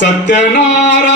Satyanarayana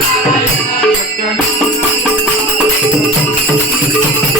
Thank you.